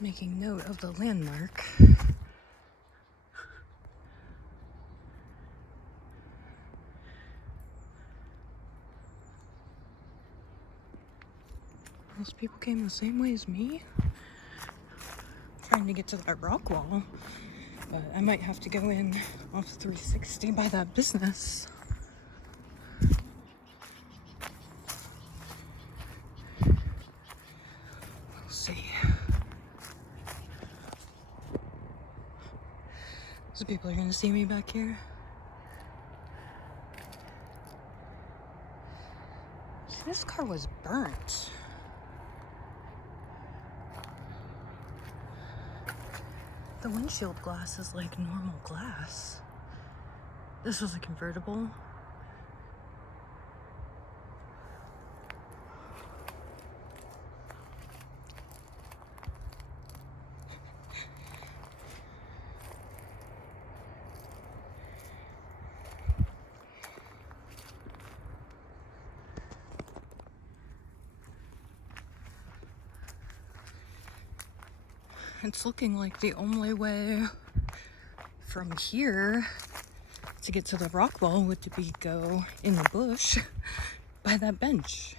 Making note of the landmark. Most people came the same way as me. Trying to get to that rock wall. But I might have to go in off 360 by that business. We'll see. So people are gonna see me back here. See, this car was burnt. The windshield glass is like normal glass. This was a convertible. It's looking like the only way from here to get to the rock wall would be go in the bush by that bench.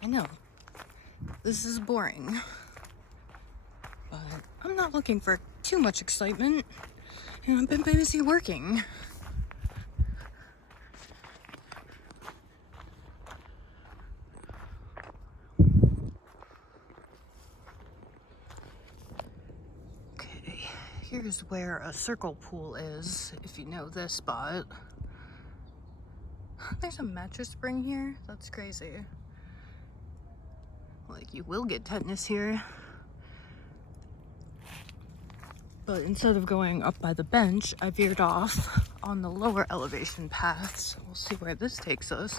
I know, this is boring, but I'm not looking for too much excitement, and I've been busy working. Okay, here's where a circle pool is, if you know this spot. There's a mattress spring here? That's crazy. Like, you will get tetanus here. But instead of going up by the bench, I veered off on the lower elevation path, so we'll see where this takes us.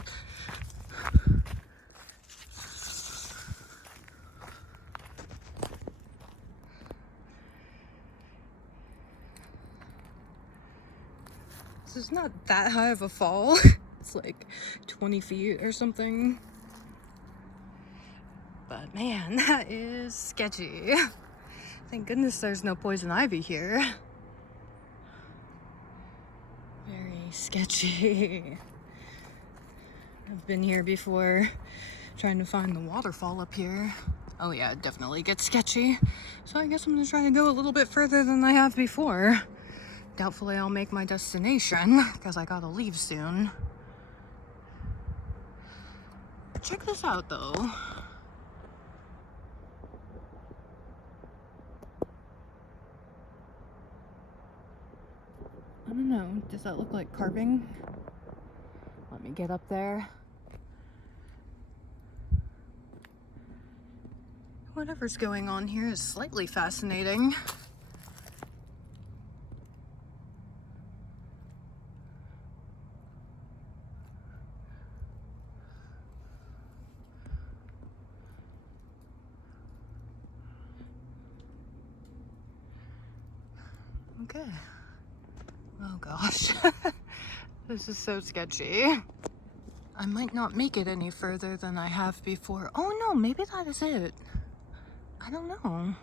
This is not that high of a fall. It's like 20 feet or something. But man, that is sketchy. Thank goodness there's no poison ivy here. Very sketchy. I've been here before trying to find the waterfall up here. Oh yeah, it definitely gets sketchy. So I guess I'm gonna try to go a little bit further than I have before. Doubtfully I'll make my destination because I gotta leave soon. Check this out though. I don't know, does that look like carving? Let me get up there. Whatever's going on here is slightly fascinating. Okay. Oh gosh. This is so sketchy. I might not make it any further than I have before. Oh no, maybe that is it. I don't know.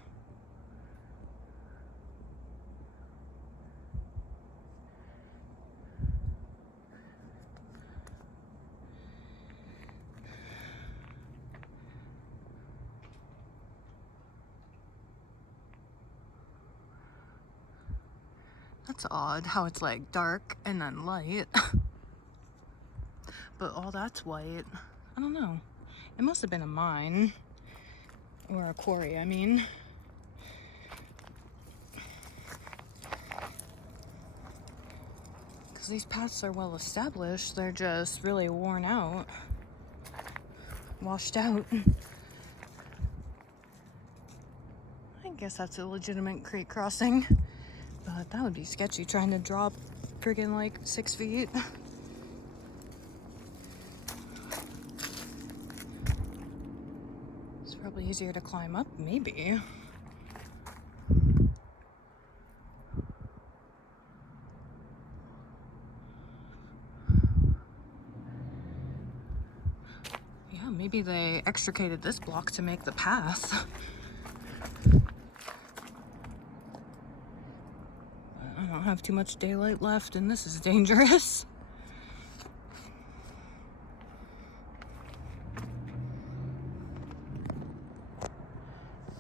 That's odd how it's like dark and then light. But all that's white. I don't know. It must have been a mine. Or a quarry, I mean. Because these paths are well established. They're just really worn out. Washed out. I guess that's a legitimate creek crossing. But that would be sketchy trying to drop friggin' like 6 feet. It's probably easier to climb up, maybe. Maybe they extricated this block to make the path. I don't have too much daylight left, and this is dangerous.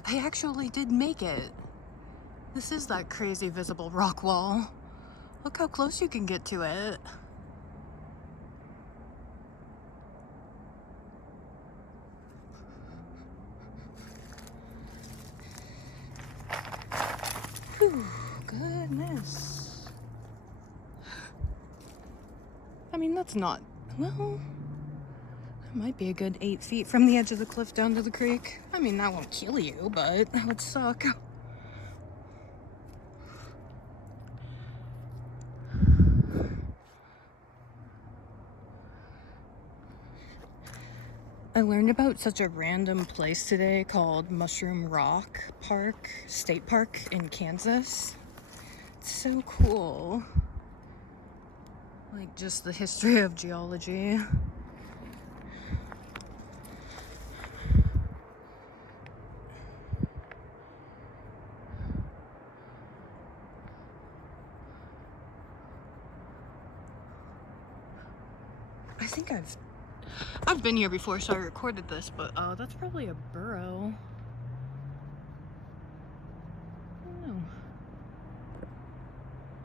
I actually did make it. This is that crazy visible rock wall. Look how close you can get to it. Whew, goodness. I mean, that's not, well, that might be a good 8 feet from the edge of the cliff down to the creek. I mean, that won't kill you, but that would suck. I learned about such a random place today called Mushroom Rock Park, State Park in Kansas. It's so cool. Like, just the history of geology. I think I've been here before, so I recorded this, but that's probably a burrow. I don't know.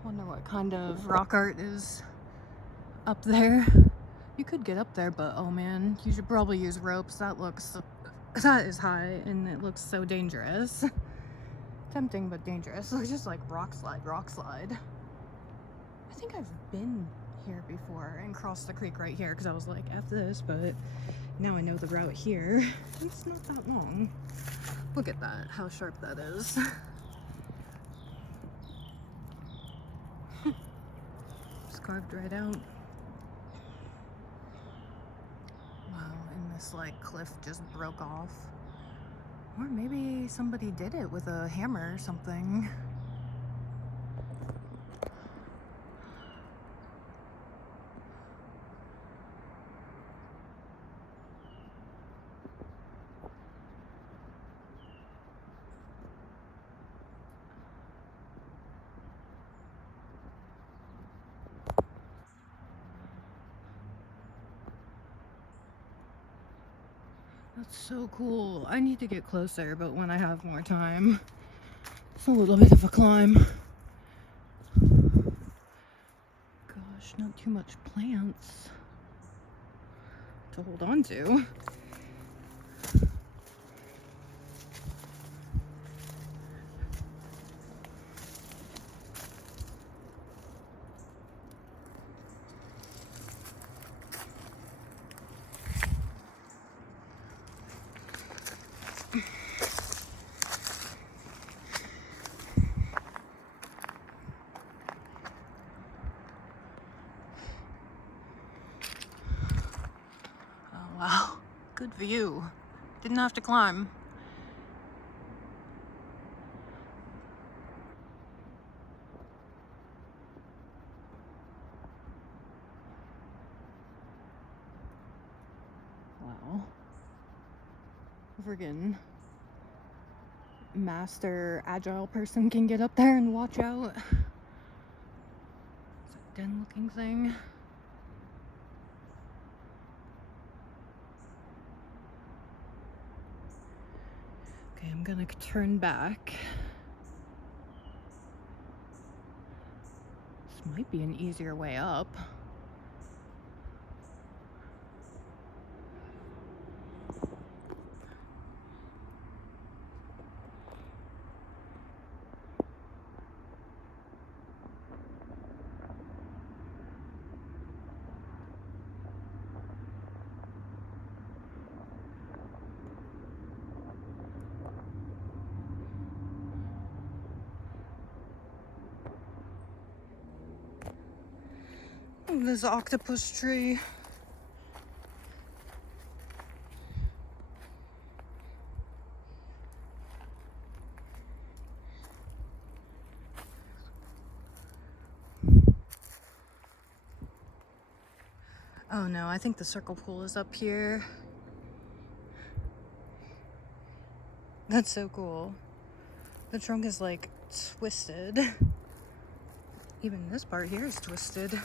Wonder what kind of rock art is up there. You could get up there, but oh man, you should probably use ropes. That is high, and it looks so dangerous. Tempting, but dangerous. It looks just like rock slide. I think I've been here before and crossed the creek right here because I was like, F this, but now I know the route here. It's not that long. Look at that, how sharp that is. It's carved right out. Wow, and this like cliff just broke off. Or maybe somebody did it with a hammer or something. That's so cool. I need to get closer, but when I have more time. It's a little bit of a climb. Gosh, not too much plants to hold on to. Wow, good view. Didn't have to climb. Wow. Friggin' master agile person can get up there and watch out. It's a den looking thing. Okay, I'm gonna turn back. This might be an easier way up. This octopus tree. Oh no, I think the circle pool is up here. That's so cool. The trunk is like twisted. Even this part here is twisted.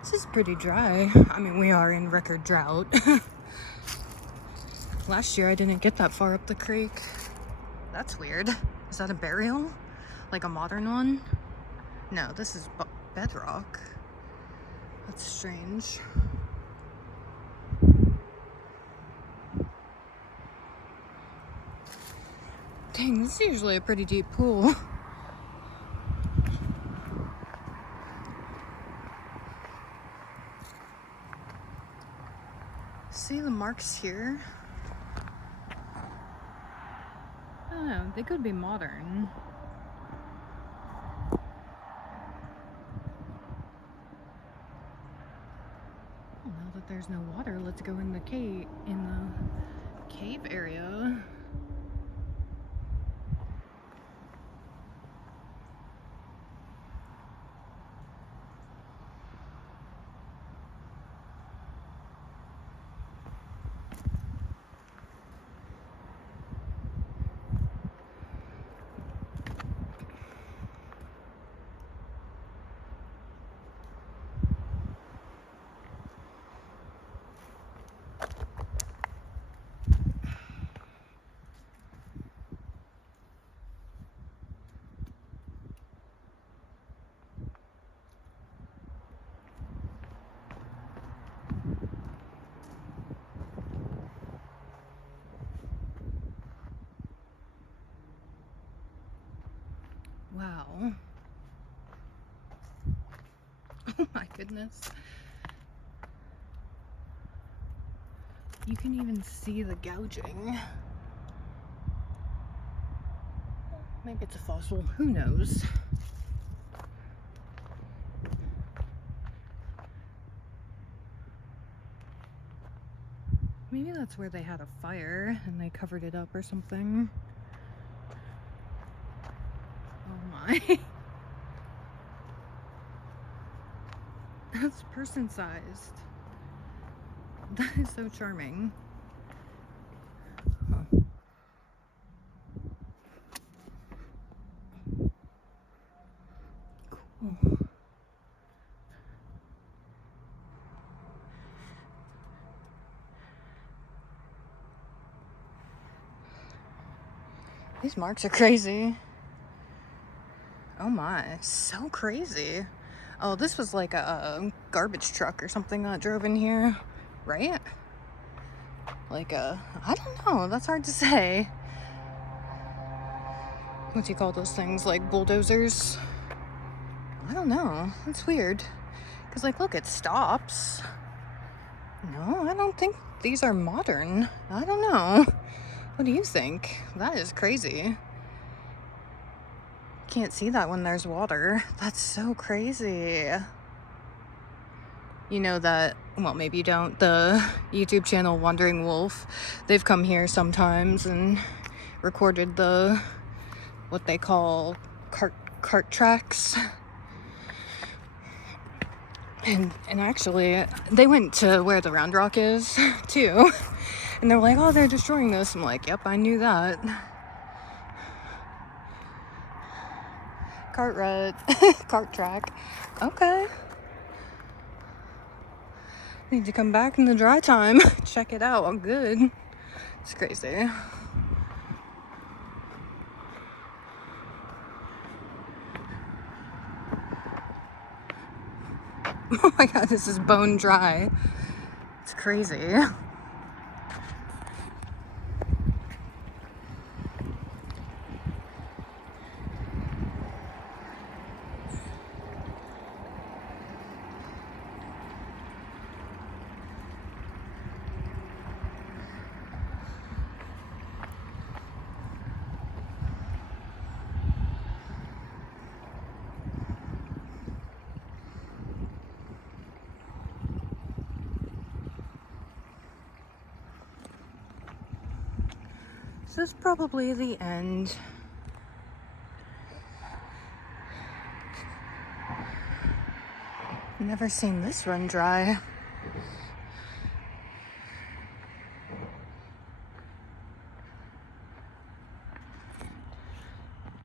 This is pretty dry. I mean, we are in record drought. Last year I didn't get that far up the creek. That's weird. Is that a burial? Like a modern one? No, this is bedrock. That's strange. Dang, this is usually a pretty deep pool. See the marks here? I don't know, they could be modern. Well, now that there's no water, let's go in the cave area. Wow. Oh my goodness. You can even see the gouging. Maybe it's a fossil, who knows? Maybe that's where they had a fire and they covered it up or something. Oh my. That's person-sized. That is so charming. Huh. Cool. These marks are crazy. Oh my, so crazy. Oh, this was like a garbage truck or something that drove in here, right? Like I don't know, that's hard to say. What do you call those things, like bulldozers? I don't know, that's weird. Because like, look, it stops. No, I don't think these are modern. I don't know. What do you think? That is crazy. Can't see that when there's water. That's so crazy. You know that, well, maybe you don't, the YouTube channel Wandering Wolf, they've come here sometimes and recorded what they call cart tracks. And actually, they went to where the Round Rock is, too. And they're like, oh, they're destroying this. I'm like, yep, I knew that. Cart track. Okay. Need to come back in the dry time. Check it out. I'm good. It's crazy. Oh my god, this is bone dry. It's crazy. This is probably the end. Never seen this run dry.